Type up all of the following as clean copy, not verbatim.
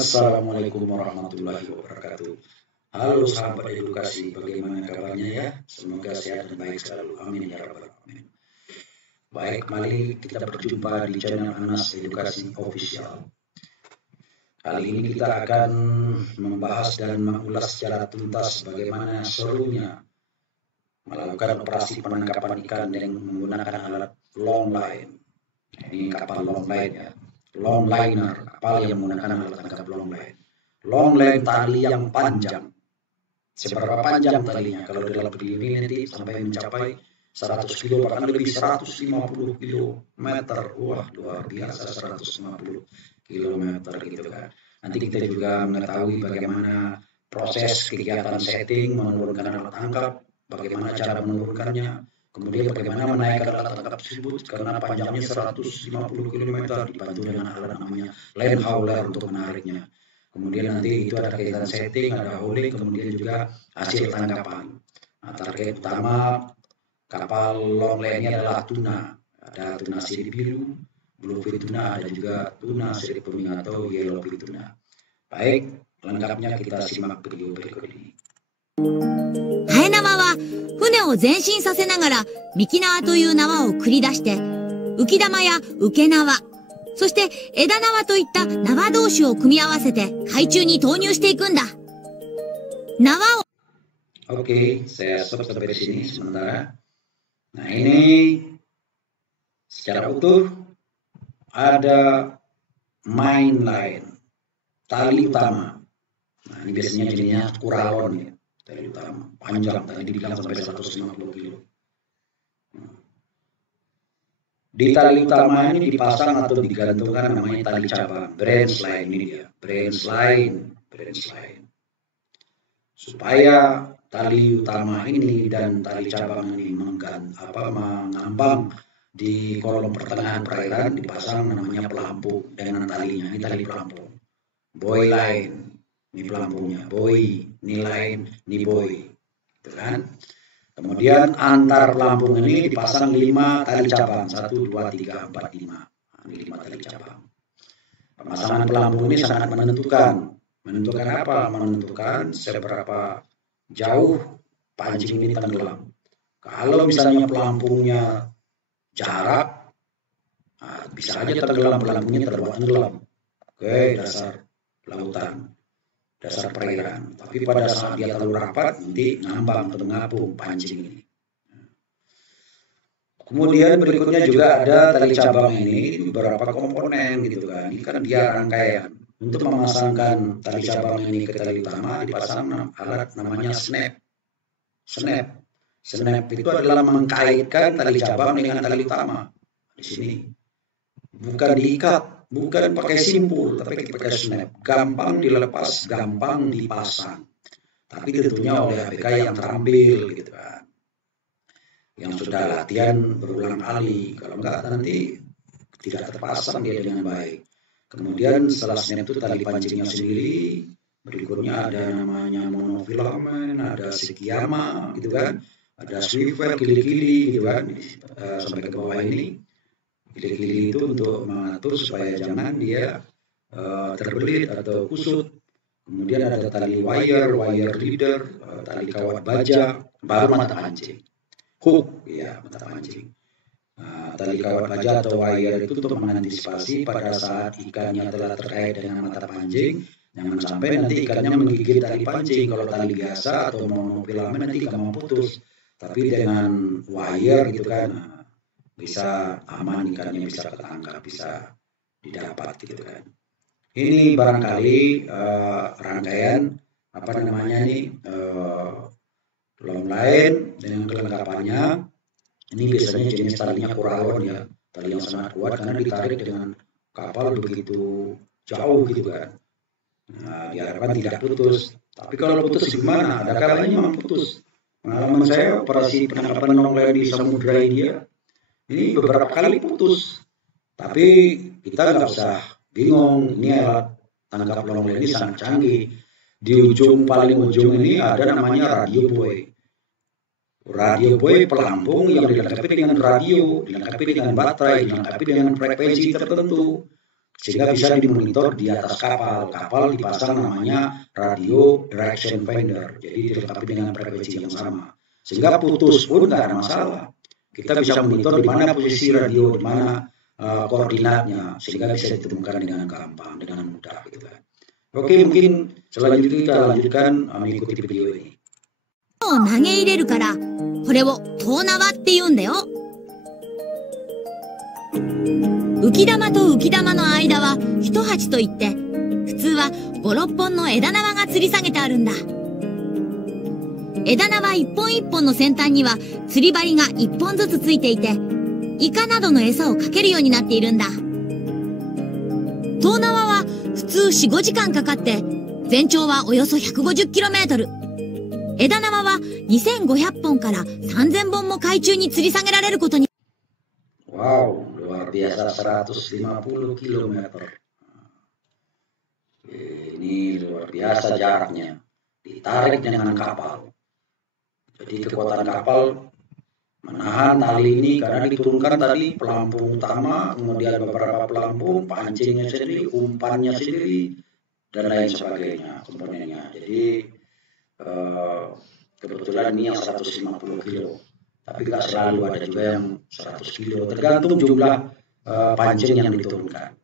Assalamualaikum warahmatullahi wabarakatuh. Halo sahabat edukasi, bagaimana kabarnya ya? Semoga sehat dan baik selalu. Amin ya rabbal alamin. Baik, mari kita berjumpa di channel Anas Edukasi Official. Kali ini kita akan membahas dan mengulas secara tuntas bagaimana serunya melakukan operasi penangkapan ikan dengan menggunakan alat long line. Ini kapal long line ya. Long liner, kapal yang menggunakan alat tangkap long line. Long line tali yang panjang. Seberapa panjang talinya? Kalau dalam video ini nanti sampai mencapai 100 kilo, bahkan lebih 150 kilometer. Wah, luar biasa 150 kilometer gitu kan. Nanti kita juga mengetahui bagaimana proses kegiatan setting, menurunkan alat tangkap, bagaimana cara menurunkannya, kemudian bagaimana menaikkan alat tangkap tersebut karena panjangnya 150 km dibantu dengan alat namanya land hauler untuk menariknya. Kemudian nanti itu ada kegiatan setting, ada hauling, kemudian juga hasil tangkapan. Nah, target utama kapal long line-nya adalah tuna. Ada tuna sirip biru, bluefin tuna, ada juga tuna sirip kuning atau yellowfin tuna. Baik, lengkapnya kita simak video berikut ini. ハエ縄は船を前進させながら幹縄という縄を繰り出して浮き玉や受け縄、そして枝縄といった縄同士を組み合わせて海中に投入していくんだ。縄を Oke, saya stop sampai sini sementara. Nah, ini secara utuh ada main line, tali utama. Nah, ini biasanya jenisnya kuralon ya. Tali utama panjang, tadi dibilang sampai 150 kilo. Di tali utama ini dipasang atau digantungkan namanya tali cabang, branch line. Ini dia, branch line. Supaya tali utama ini dan tali cabang ini mengambang di kolom pertengahan perairan, dipasang namanya pelampung dengan talinya. Ini tali pelampung, buoy line. Ini pelampungnya, buoy, ini line, ini buoy, gitu kan. Kemudian antar pelampung ini dipasang 5 tali cabang, 1, 2, 3, 4, 5. Nah, ini 5 tali cabang. Pemasangan pelampung ini sangat menentukan. Menentukan apa? Menentukan seberapa jauh pancing ini tenggelam. Kalau misalnya pelampungnya jarak, nah, bisa aja tenggelam, pelampungnya terbawa tenggelam ke dasar lautan, dasar perairan. Tapi pada saat dia terlalu rapat, nanti ngambang atau mengapung pancing ini. Kemudian berikutnya juga ada tali cabang ini beberapa komponen gitu kan. Ini kan dia rangkaian. Untuk memasangkan tali cabang ini ke tali utama dipasang alat namanya snap. Snap itu adalah mengkaitkan tali cabang dengan tali utama. Di sini bukan diikat, bukan pakai simpul, tapi pakai snap. Gampang dilepas, gampang dipasang. Tapi tentunya oleh ABK yang terampil gitu kan. Yang sudah latihan berulang kali. Kalau enggak nanti tidak terpasang dia dengan baik. Kemudian setelah snap itu tali pancingnya sendiri. Berikutnya ada namanya monofilament, ada sekiyama gitu kan. Ada swivel, kili-kili gitu kan. Sampai ke bawah ini. Kili-kili itu untuk mengatur supaya jangan dia terbelit atau kusut. Kemudian ada tali wire leader, tali kawat baja, baru mata pancing. Hook, ya mata pancing. Nah, tali kawat baja atau wire itu untuk mengantisipasi pada saat ikannya telah terkait dengan mata pancing, jangan sampai nanti ikannya menggigit tali pancing. Kalau tali biasa atau monofilament nanti gampang putus. Tapi dengan wire gitu kan, bisa aman ikannya, bisa ketangkap, bisa didapat gitu kan. Ini barangkali rangkaian apa namanya nih long line dengan kelengkapannya. Ini biasanya jenis talinya kuralon ya, tali yang sangat kuat karena ditarik dengan kapal begitu jauh gitu kan. Nah, diharapkan tidak putus. Tapi kalau putus gimana? Ada kalanya memang putus. Pengalaman saya operasi penangkapan long line di Samudra India ini beberapa kali putus, tapi kita nggak usah bingung. Ini alat tangkap long line ini sangat canggih. Di paling ujung ini ada namanya radio buoy. Radio buoy pelampung yang dilengkapi dengan radio, dilengkapi dengan baterai, dilengkapi dengan frekuensi tertentu. sehingga bisa dimonitor di atas kapal. Kapal dipasang namanya radio direction finder, jadi dilengkapi dengan frekuensi yang sama, sehingga putus pun nggak ada masalah. Kita bisa monitor di mana posisi radio, di mana koordinatnya, sehingga bisa ditemukan dengan gampang, dengan mudah gitu kan. Oke, mungkin selanjutnya kita lanjutkan mengikuti video ini. を投げ入れるから、これを遠縄って言うんだよ。浮き玉と浮き玉の間は一鉢といって、普通は5、6本の枝縄が吊り下げてあるんだ。枝縄一本一本の先端には釣り針が1本ずつついていて、イカなどの餌をかけるようになっているんだ。遠縄は普通4、5時間かかって、全長はおよそ 150km。枝縄は2500本から3000本も海中に吊り下げられることに。Wow, luar biasa 150 km. Ini luar biasa jaraknya. Ditarik dengan kapal. Jadi kekuatan kapal menahan tali ini karena diturunkan tadi pelampung utama, kemudian beberapa pelampung, pancingnya sendiri, umpannya sendiri, dan lain sebagainya komponennya. Jadi kebetulan ini yang 150 kilo, tapi nggak selalu, ada juga yang 100 kilo, tergantung jumlah pancing yang diturunkan.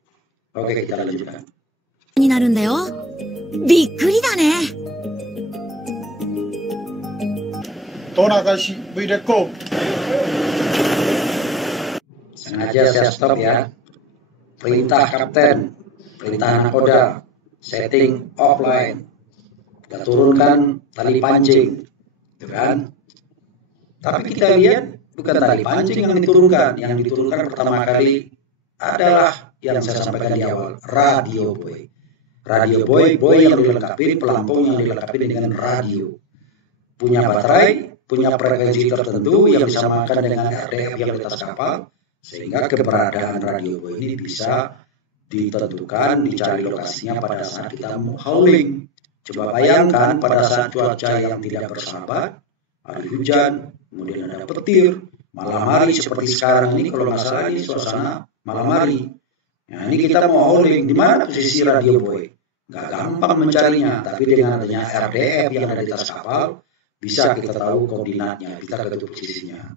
Oke, kita lanjutkan. になるんだよ。びっくりだね。Tona kasih video. Sengaja saya stop ya. Perintah kapten, perintah nakoda, setting offline. Kita turunkan tali pancing, gitu kan? Tapi kita lihat bukan tali pancing yang diturunkan. Yang diturunkan pertama kali adalah yang saya sampaikan di awal, radio buoy. Radio buoy yang dilengkapi, pelampung yang dilengkapi dengan radio. Punya baterai, punya frekuensi tertentu yang disamakan dengan RDF yang di atas kapal, sehingga keberadaan radio buoy ini bisa ditentukan, dicari lokasinya pada saat kita mau hauling. Coba bayangkan pada saat cuaca yang tidak bersahabat, hari hujan, kemudian ada petir, malam hari seperti sekarang ini, kalau nggak salah ini suasana malam hari. Nah, ini kita mau hauling, di mana posisi radio buoy? Nggak gampang mencarinya, tapi dengan adanya RDF yang ada di atas kapal, bisa kita tahu koordinatnya, kita tahu posisinya.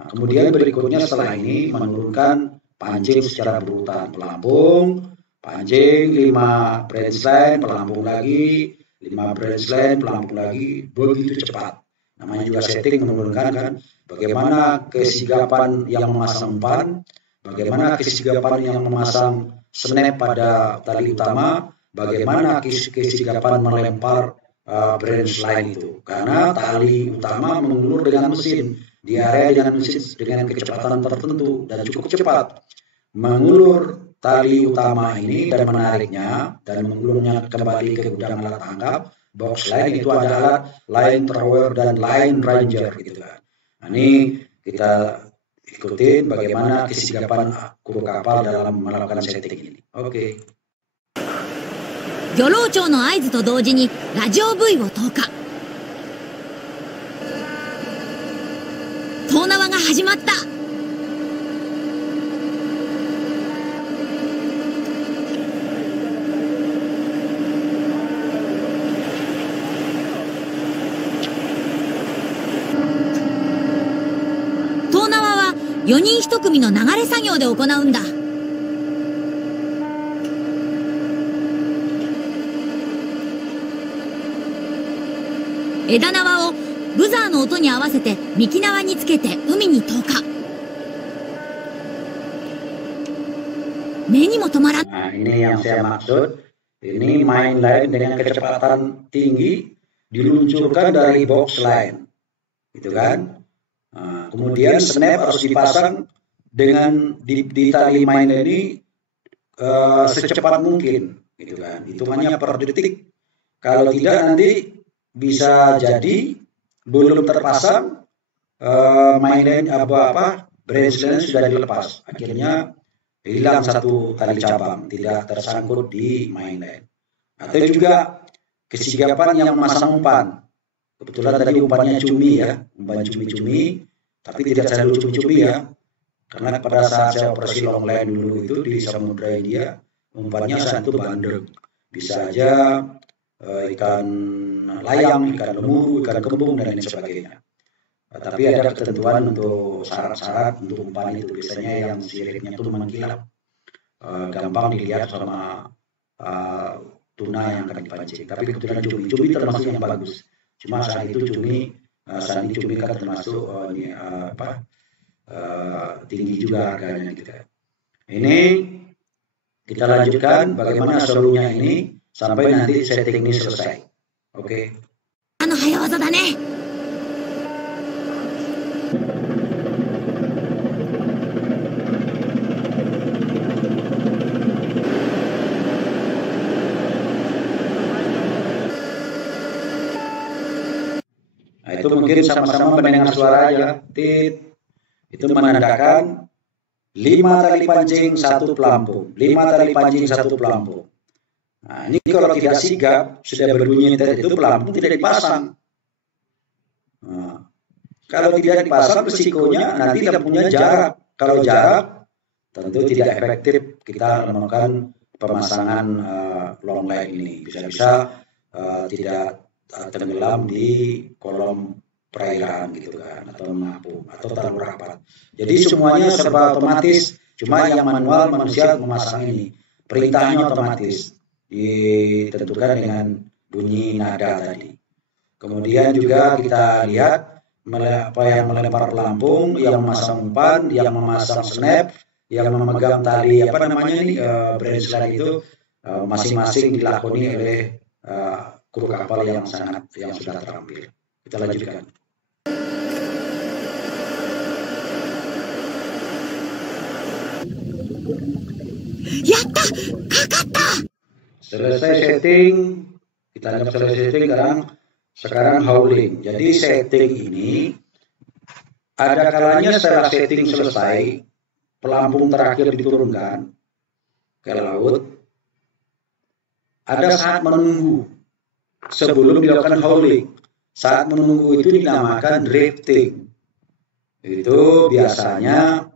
Nah, kemudian berikutnya setelah ini menurunkan pancing secara berurutan, pelampung, pancing 5 branch line, pelampung lagi, 5 branch line, pelampung lagi, begitu cepat. Namanya juga setting, menurunkan kan, bagaimana kesigapan yang memasang umpan, bagaimana kesigapan yang memasang snap pada tali utama, bagaimana kesigapan melempar branch line itu. Karena tali utama mengulur dengan mesin, di area dengan mesin dengan kecepatan tertentu dan cukup cepat. Mengulur tali utama ini dan menariknya dan mengulurnya kembali ke gudang alat tangkap, box line itu adalah line thrower dan line ranger gitu kan. Nah, ini kita ikutin bagaimana kesigapan kru kapal dalam melakukan setting ini. Oke. 漁労長の合図と同時にラジオブイを投下。遠縄が始まった。遠縄は4人1組の流れ作業で行うんだ。枝縄をブザーの音に合わせて幹縄につけて海に投下。目にも止まらない。 Nah, ini yang saya maksud. Ini main line dengan kecepatan tinggi diluncurkan dari box line, gitu kan? Nah, kemudian snap harus dipasang dengan di tali main ini secepat mungkin, gitu kan? Hitungannya per detik. Kalau tidak nanti bisa jadi belum terpasang mainan branch line sudah dilepas, akhirnya hilang satu tali cabang, tidak tersangkut di mainan. Atau juga kesigapan yang memasang umpan. Kebetulan tadi umpannya cumi ya, umpan cumi-cumi, tapi tidak selalu cumi-cumi ya, karena pada saat saya operasi long line dulu itu di Samudra India, umpannya saat itu bandeng. Bisa aja ikan layang, ikan lemuru, ikan kembung, dan lain sebagainya. Tapi ada ketentuan untuk syarat-syarat untuk umpan itu. Biasanya yang siripnya itu mengkilap, gampang dilihat sama tuna yang akan dipancing. Tapi kebetulan cumi termasuk yang bagus. Cuma saat itu cumi kan termasuk tinggi juga harganya gitu. Ini kita lanjutkan bagaimana serunya ini sampai nanti setting ini selesai. Oke. Nah, itu mungkin sama-sama mendengar suara aja. Tit. Itu menandakan 5 tali pancing 1 pelampung. 5 tali pancing 1 pelampung. Nah, ini kalau tidak sigap, sudah berbunyi tadi itu pelampung tidak dipasang. Nah, kalau tidak dipasang, resikonya nanti lampunya jarak. Kalau jarak, tentu tidak efektif kita melakukan pemasangan long line ini. Bisa-bisa tidak tenggelam di kolom perairan gitu kan, atau mengapung, atau terlalu rapat. Jadi semuanya serba otomatis, cuma yang manual manusia memasang ini. Perintahnya otomatis, ditentukan dengan bunyi nada tadi. Kemudian juga kita lihat apa yang melempar pelampung, yang memasang umpan, yang memasang snap, yang memegang tali apa namanya ini branch line itu masing-masing dilakoni oleh kru kapal yang sudah terampil. Kita lanjutkan. Yatta! Kakatta! Selesai setting, kita anggap selesai setting, sekarang hauling. Jadi setting ini ada kalanya setelah setting selesai, pelampung terakhir diturunkan ke laut, ada saat menunggu sebelum dilakukan hauling. Saat menunggu itu dinamakan drifting. Itu biasanya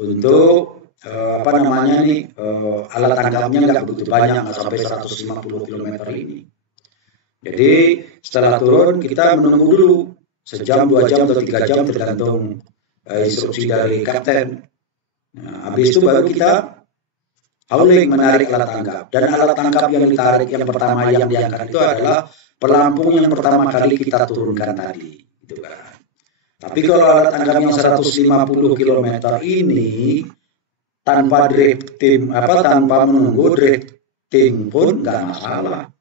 untuk alat tangkapnya nggak begitu banyak, nggak sampai 150 km ini. Jadi setelah turun kita menunggu dulu sejam, 2 jam, atau 3 jam tergantung instruksi dari kapten. Nah, habis itu baru kita hauling, menarik alat tangkap. Dan alat tangkap yang ditarik yang pertama yang diangkat itu adalah pelampung yang pertama kali kita turunkan tadi, gitu kan. Tapi kalau alat tangkap yang 150 km ini tanpa drifting, tanpa menunggu drifting pun nggak masalah.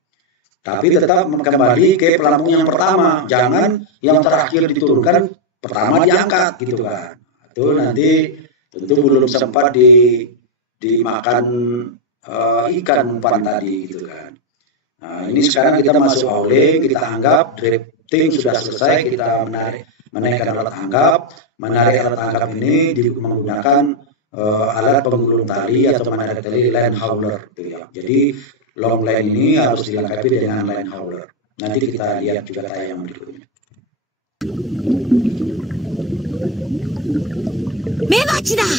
Tapi tetap kembali ke pelampung yang pertama, jangan yang terakhir diturunkan pertama diangkat, gitu kan. Itu nanti tentu belum sempat dimakan ikan umpan tadi, gitu kan. Nah, ini sekarang kita masuk hauling, kita anggap drifting sudah selesai, kita menaikkan alat tangkap. Menarik alat tangkap ini menggunakan alat penggulung tali atau menarik tali line hauler, gitu ya. Jadi long line ini harus dilengkapi dengan line hauler. Nanti kita lihat juga tayangan berikutnya. Mebachi da!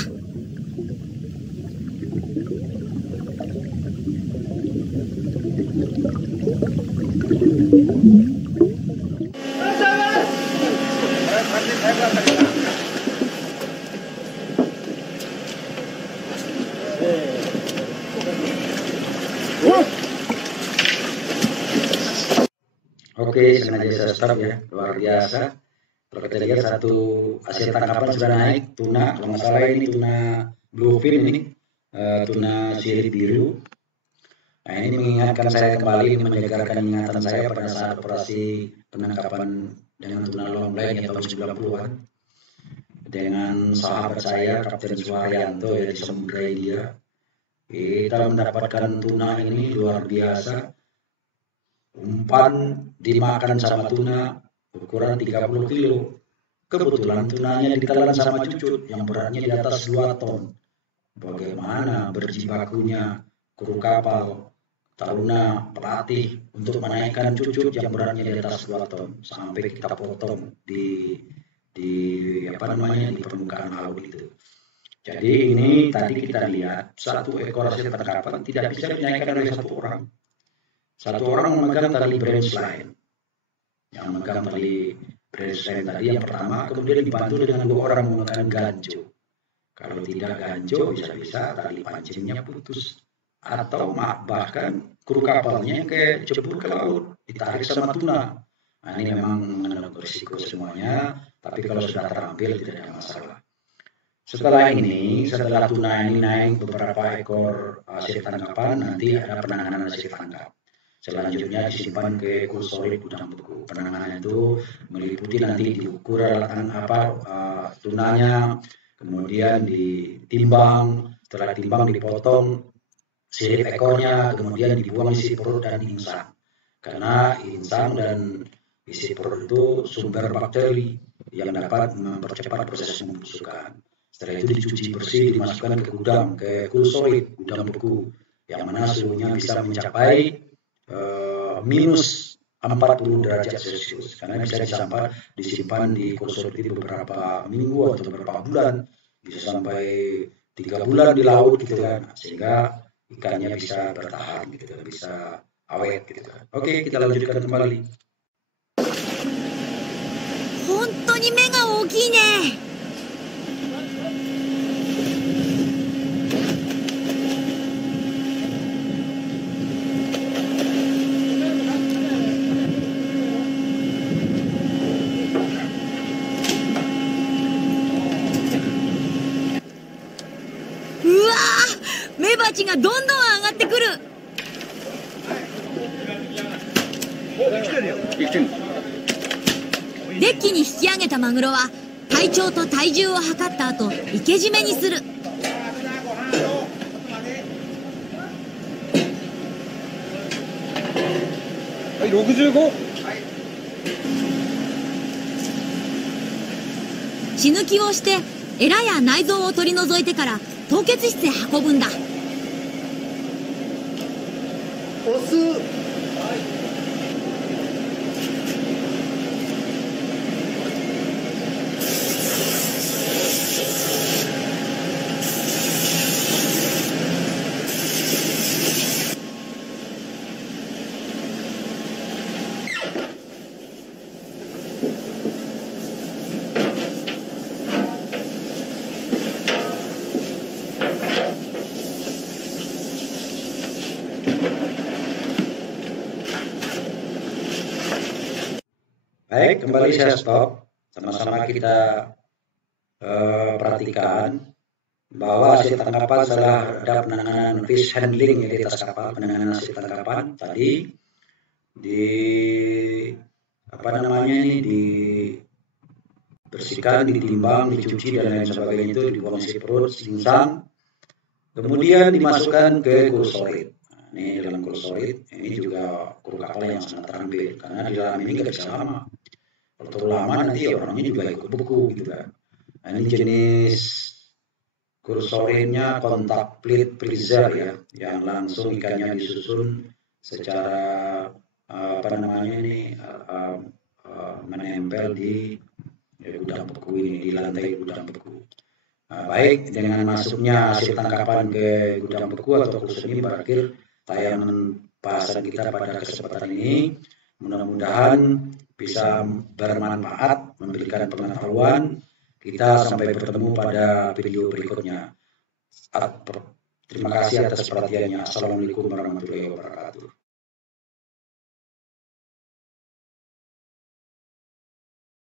Oke, sengaja saya stop ya, luar biasa. Kalau kita lihat satu hasil tangkapan sudah naik, tuna, kalau nggak salah ini tuna bluefin ini, tuna sirip biru. Nah, ini mengingatkan saya kembali, ini menyegarkan ingatan saya pada saat operasi penangkapan dengan tuna long line tahun 90-an. Dengan sahabat saya, Kapten Suharyanto ya, di Samudra India. Kita mendapatkan tuna ini luar biasa. Umpan dimakan sama tuna ukuran 30 kilo. Kebetulan tunanya ditelan sama cucut yang beratnya di atas 2 ton. Bagaimana berjibakunya kru kapal, taruna, pelatih untuk menaikkan cucut yang beratnya di atas 2 ton sampai kita potong di permukaan laut itu. Jadi ini tadi kita lihat satu ekor hasil tangkapan tidak bisa dinaikkan oleh satu orang. Satu orang memegang tali branch line. Yang memegang tali branch line tadi yang pertama, kemudian dibantu dengan 2 orang memegang ganjo. Kalau tidak ganjo, bisa-bisa tali pancingnya putus. Atau bahkan kru kapalnya yang jebur ke laut, ditarik sama tuna. Nah, ini memang mengandung risiko semuanya, tapi kalau sudah terampil tidak ada masalah. Setelah tuna ini naik beberapa ekor hasil tangkapan, nanti ada penanganan hasil tangkap. Selanjutnya disimpan ke cold storage gudang beku. Penanganan itu meliputi nanti diukur tunanya, kemudian ditimbang, setelah ditimbang dipotong sirip ekornya, kemudian dibuang isi perut dan insang. Karena insang dan isi perut itu sumber bakteri yang dapat mempercepat proses pembusukan. Setelah itu dicuci bersih, dimasukkan ke gudang, ke cold storage, gudang beku, yang mana suhunya bisa mencapai minus 40 derajat Celcius, karena bisa disimpan di cold storage itu beberapa minggu atau beberapa bulan, bisa sampai 3 bulan di laut gitu kan, sehingga ikannya bisa bertahan gitu, bisa awet gitu kan. Oke, kita lanjutkan kembali. 本当に目が大きいね。うわー、メバチがどんどん上がってくる。デッキに引き上げたマグロは体長と体重を測った後生け締めにする。はい、65。血抜きをしてエラや内臓を取り除いてから凍結室へ運ぶんだ。押す。Baik, kembali saya stop. Sama-sama kita perhatikan bahwa hasil tangkapan setelah ada penanganan fish handling di atas kapal, penanganan hasil tangkapan tadi dibersihkan, ditimbang, dicuci dan lain sebagainya, itu dibuang isi perut, insang, kemudian dimasukkan ke cold storage. Ini dalam cold storage, ini juga kru kapal yang sangat terampil karena di dalam ini nggak bisa lama. Kalau terlalu lama nanti orangnya juga ikut beku gitu kan. Nah, ini jenis cold storage-nya contact plate freezer ya, yang langsung ikannya disusun secara menempel di gudang beku ini, di lantai gudang beku. Nah, baik, dengan masuknya hasil tangkapan ke gudang beku atau khusus ini berakhir tayangan bahasan kita pada kesempatan ini. Mudah-mudahan bisa bermanfaat, memberikan pengetahuan. Kita sampai bertemu pada video berikutnya. Terima kasih atas perhatiannya. Assalamualaikum warahmatullahi wabarakatuh.